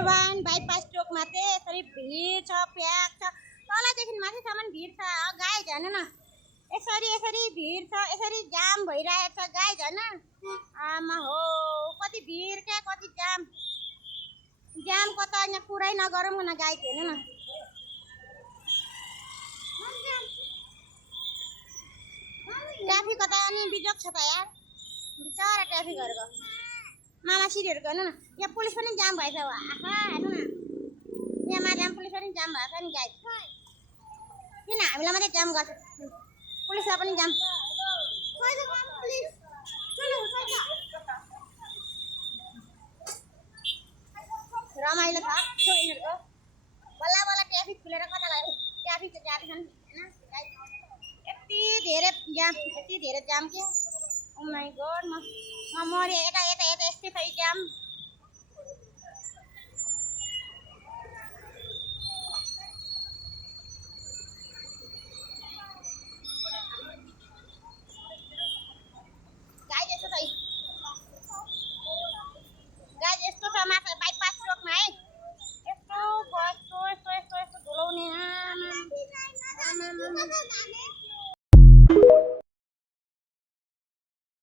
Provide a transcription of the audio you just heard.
Everyone bypass चोकमा चाहिँ यसरी भिड छ, प्याक छ, तलदेखि माथिसम्म भिड छ। गाइज हेर्नु न, यसरी यसरी भिड छ, यसरी जाम भइरहेको छ गाइज होइन। आमा हो कति भिड क्या, कति जाम। जामको त यहाँ कुरै नगरौँ न गाइज, हेर्नु न। ट्राफिकको त अनि बिजोग छ त यार, बिचरा ट्राफिकहरूको। मामासिरीहरूको हेर्नु न, यहाँ पुलिस पनि जाम भएछ। आहा हेर्नु न, यहाँ माथि पुलिस पनि जाम भएको छ नि गाइज। किन हामीलाई मात्रै जाम गर्छ, पुलिसलाई पनि जाम। रमाइलो छ यिनीहरूको। बल्ल बल्ल ट्राफिक खुलेर कता गयो, ट्राफिक त जाँदैछन् होइन। यति धेरै जाम के। ओ माई गॉड, म मरे। यता यता यता यस्तै छ जाम। गाइज यस्तो छ, गाइज यस्तो छ माथि बाइपास चोकमा है। यस्तो यस्तो यस्तो यस्तो यस्तो धुलाउने।